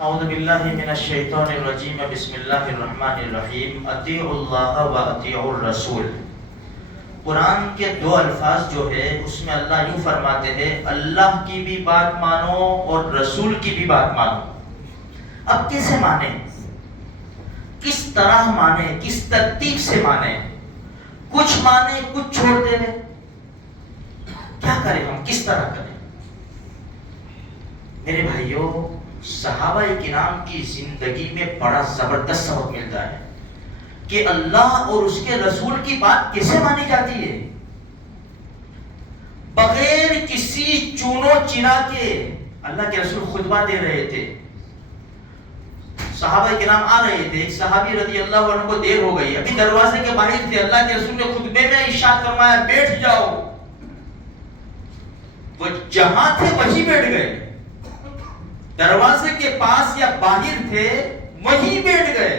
اعوذ باللہ من الشیطان الرجیم بسم اللہ الرحمن الرحیم اطیعوا اللہ و اطیعوا الرسول. قرآن کے دو الفاظ جو ہے اس میں اللہ یوں فرماتے ہیں اللہ کی بھی بات مانو اور رسول کی بھی بات مانو. اب کیسے مانیں؟ کس طرح مانیں؟ کس ترتیب سے مانیں؟ کچھ مانیں کچھ چھوڑ دیں؟ کیا کریں ہم؟ کس طرح کریں؟ میرے بھائیوں، صحابہ کرام کی زندگی میں بڑا زبردست سبق ملتا ہے کہ اللہ اور اس کے رسول کی بات کیسے مانی جاتی ہے. بغیر کسی چونو چرا کے اللہ کے رسول خطبہ دے رہے تھے. صحابہ کرام آ رہے تھے، ایک صحابی رضی اللہ عنہ کو دیر ہو گئی، ابھی دروازے کے باہر تھے. اللہ کے رسول نے خطبے میں ارشاد فرمایا بیٹھ جاؤ. وہ جہاں تھے وہیں بیٹھ گئے، دروازے کے پاس یا باہر تھے وہیں بیٹھ گئے.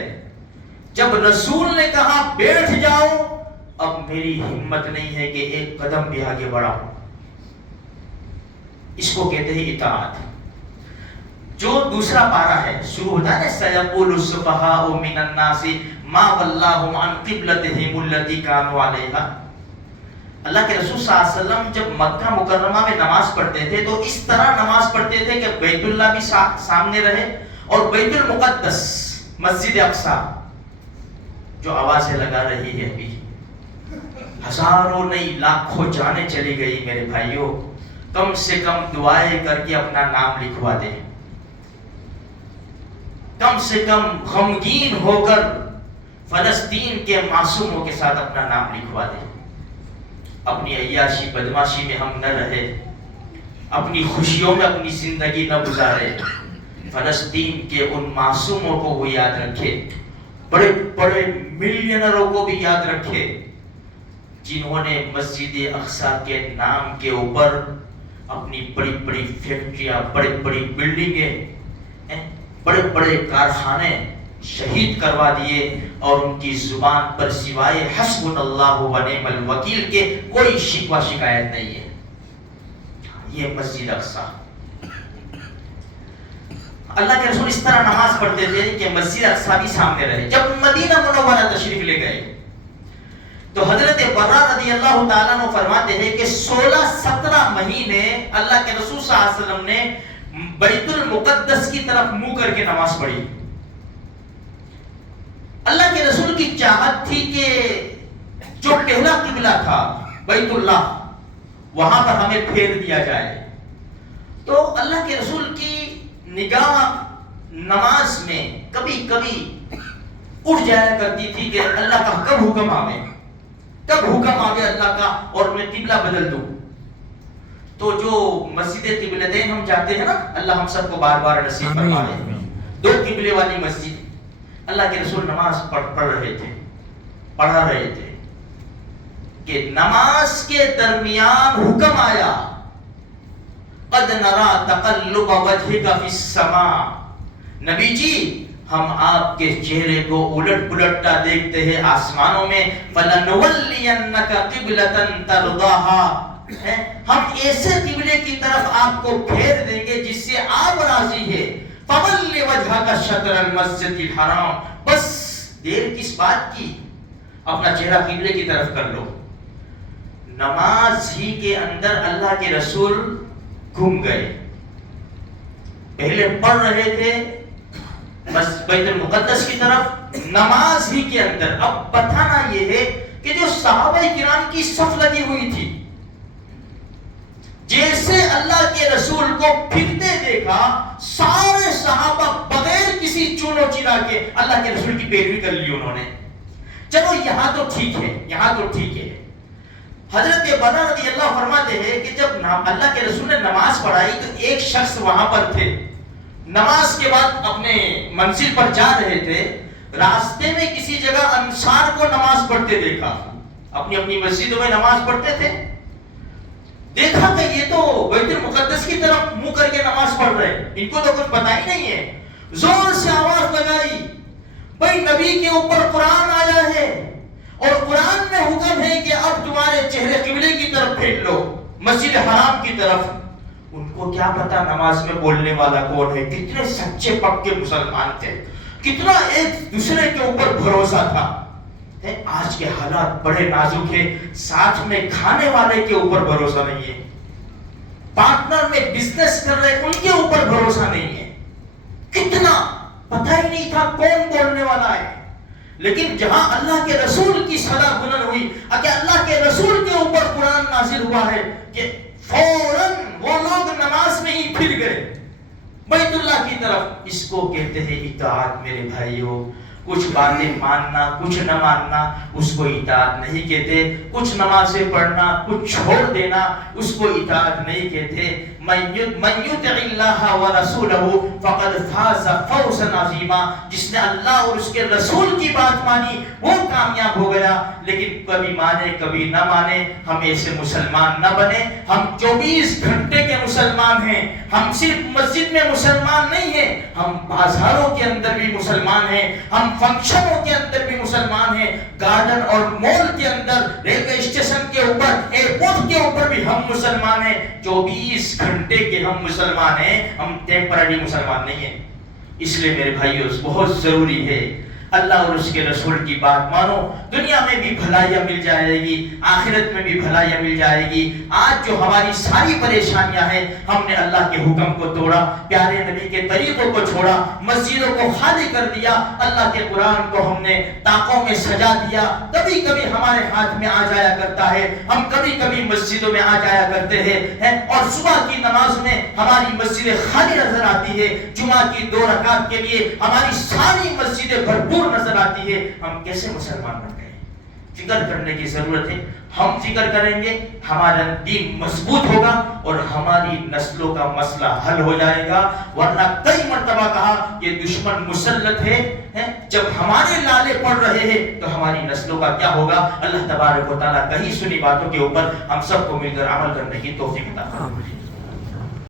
جب رسول نے کہا بیٹھ جاؤ، اب میری ہمت نہیں ہے کہ ایک قدم بھی آگے بڑھاؤں. اس کو کہتے ہیں اطاعت. جو دوسرا پارہ ہے شروع ہوتا ہے سیقول السفہاء من الناس ما ولاھم عن قبلتہم التی کانوا علیہا. اللہ کے رسول صلی اللہ علیہ وسلم جب مکہ مکرمہ میں نماز پڑھتے تھے تو اس طرح نماز پڑھتے تھے کہ بیت اللہ بھی سامنے رہے اور بیت المقدس مسجد اقصی جو آوازیں لگا رہی ہے ابھی، ہزاروں نہیں لاکھوں جانیں چلی گئی. میرے بھائیوں، کم سے کم دعائیں کر کے اپنا نام لکھوا دیں. کم سے کم غمگین ہو کر فلسطین کے معصوموں کے ساتھ اپنا نام لکھوا دیں. اپنی عیاشی بدماشی میں ہم نہ رہے، اپنی خوشیوں میں اپنی زندگی نہ گزارے. فلسطین کے ان معصوموں کو وہ یاد رکھے، بڑے بڑے ملینروں کو بھی یاد رکھے جنہوں نے مسجد اقصی کے نام کے اوپر اپنی بڑی بڑی فیکٹریاں، بڑی بڑی بلڈنگیں، بڑے بڑے کارخانے شہید کروا دیے اور ان کی زبان پر سوائے حسبنا اللہ و نعم الوکیل کے کوئی شکوہ شکایت نہیں ہے. یہ مسجد اقصی. اللہ کے رسول اس طرح نماز پڑھتے تھے کہ مسجد اقصی بھی سامنے رہے. جب مدینہ منورہ تشریف لے گئے تو حضرت برہ رضی اللہ تعالیٰ عنہ فرماتے ہیں کہ 16-17 مہینے اللہ کے رسول صلی اللہ علیہ وسلم نے بیت المقدس کی طرف منہ کر کے نماز پڑھی. اللہ کے رسول کی چاہت تھی کہ جو پہلا قبلہ تھا بیت اللہ، وہاں پر ہمیں پھیر دیا جائے. تو اللہ کے رسول کی نگاہ نماز میں کبھی کبھی اٹھ جایا کرتی تھی کہ اللہ کا کب حکم آوے، کب حکم آوے اللہ کا اور میں قبلہ بدل دوں. تو جو مسجد قبلتین ہم جاتے ہیں نا، اللہ ہم سب کو بار بار نصیب فرمائے، 2 قبلے والی مسجد. اللہ کے رسول نماز پڑھا رہے تھے کہ نماز کے درمیان حکم آیا قد نرا تقلب وجهك في السماء. نبی جی، ہم آپ کے چہرے کو الٹ پلٹتا دیکھتے ہیں آسمانوں میں. فَلَنُوَلِّيَنَّكَ قِبْلَةً تَرْضَاهَا. ہم ایسے قبلے کی طرف آپ کو پھیر دیں گے جس سے آپ راضی ہے. فَوَلِّ وَجْهَكَ شَطْرَ الْمَسْجِدِ الْحَرَامِ. بس دیر کس بات کی، اپنا چہرہ قبلے کی طرف کر لو. نماز ہی کے اندر اللہ کے رسول گھوم گئے. پہلے پڑھ رہے تھے بیت المقدس کی طرف، نماز ہی کے اندر. اب بتانا یہ ہے کہ جو صحابہ کرام کی صف لگی ہوئی تھی، جیسے اللہ کے رسول کو پھرتے دیکھا، سارے صحابہ بغیر کسی چونو چرا کے اللہ کے رسول کی پیروی کر لی انہوں نے. چلو یہاں تو ٹھیک ہے، یہاں تو ٹھیک ہے. حضرت برہ رضی اللہ فرماتے ہیں کہ جب اللہ کے رسول نے نماز پڑھائی تو ایک شخص وہاں پر تھے، نماز کے بعد اپنے منزل پر جا رہے تھے. راستے میں کسی جگہ انصار کو نماز پڑھتے دیکھا، اپنی اپنی مسجدوں میں نماز پڑھتے تھے. دیکھا کہ یہ تو بیت المقدس کی طرف منہ کر کے نماز پڑھ رہے، ان کو تو کچھ پتہ ہی نہیں ہے. زور سے آواز لگائی، بھائی نبی کے اوپر قرآن آیا ہے اور قرآن میں حکم ہے کہ اب تمہارے چہرے قبلے کی طرف پھیر لو، مسجد حرام کی طرف. ان کو کیا پتا نماز میں بولنے والا کون ہے. کتنے سچے پکے مسلمان تھے, کتنا ایک دوسرے کے اوپر بھروسہ تھا. آج کے حالات بڑے نازک ہیں, ساتھ میں کھانے والے کے اوپر بھروسہ نہیں ہے, پارٹنر میں بزنس کر رہے ان کے اوپر بھروسہ نہیں ہے. کتنا پتہ ہی نہیں تھا کون بولنے والا ہے. لیکن جہاں اللہ کے رسول کی صدا بلند ہوئی, اگر اللہ کے رسول کے اوپر قرآن نازل ہوا ہے کہ فوراً وہ لوگ نماز میں ہی پھر گئے بیت اللہ کی طرف. اس کو کہتے ہیں اطاعت میرے بھائیوں. کچھ باتیں ماننا کچھ نہ ماننا اس کو اطاعت نہیں کہتے. کچھ نمازیں پڑھنا کچھ چھوڑ دینا اس کو اطاعت نہیں کہتے. من یطع اللہ ورسولہ فقد فاز فوزا عظیما. جس نے اللہ اور اس کے رسول کی بات مانی وہ کامیاب ہو گیا. لیکن کبھی مانے کبھی نہ مانے, ہم ایسے مسلمان نہ بنے. ہم 24 گھنٹے کے مسلمان ہیں. ہم صرف مسجد میں مسلمان نہیں ہیں, ہم بازاروں کے اندر بھی مسلمان ہیں, ہم فنکشنوں کے اندر بھی مسلمان ہیں, گارڈن اور مال کے اندر, ریلوے اسٹیشن کے اوپر, ایئرپورٹ کے اوپر بھی ہم مسلمان ہیں. 24 گھنٹے کے ہم مسلمان ہیں, ہم ٹیمپرری مسلمان نہیں ہیں. اس لیے میرے بھائیوں بہت ضروری ہے اللہ اور اس کے رسول کی بات مانو. دنیا میں بھی بھلائیاں مل جائے گی, آخرت میں بھی بھلائیاں مل جائے گی. آج جو ہماری ساری پریشانیاں ہیں, ہم نے اللہ کے حکم کو توڑا, پیارے نبی کے طریقوں کو چھوڑا, مسجدوں کو خالی کر دیا, اللہ کے قرآن کو ہم نے طاقوں میں سجا دیا. کبھی کبھی ہمارے ہاتھ میں آ جایا کرتا ہے, ہم کبھی کبھی مسجدوں میں آ جایا کرتے ہیں, اور صبح کی نماز میں ہماری مسجدیں خالی نظر آتی ہے. جمعہ کی 2 رکعت کے لیے ہماری ساری مسجدیں بھرپور نظر آتی ہے. ہم کیسے مسلمان بن گئے؟ فکر کرنے کی ضرورت ہے. ہم فکر کریں گے ہمارا دین مضبوط ہوگا اور ہماری نسلوں کا مسئلہ حل ہو جائے گا. ورنہ کئی مرتبہ کہا یہ دشمن مسلط ہے, جب ہمارے لالے پڑ رہے ہیں تو ہماری نسلوں کا کیا ہوگا. اللہ تبارک و تعالیٰ کہیں سنی باتوں کے اوپر ہم سب کو مل کر عمل کرنے کی توفیق عطا فرمائے.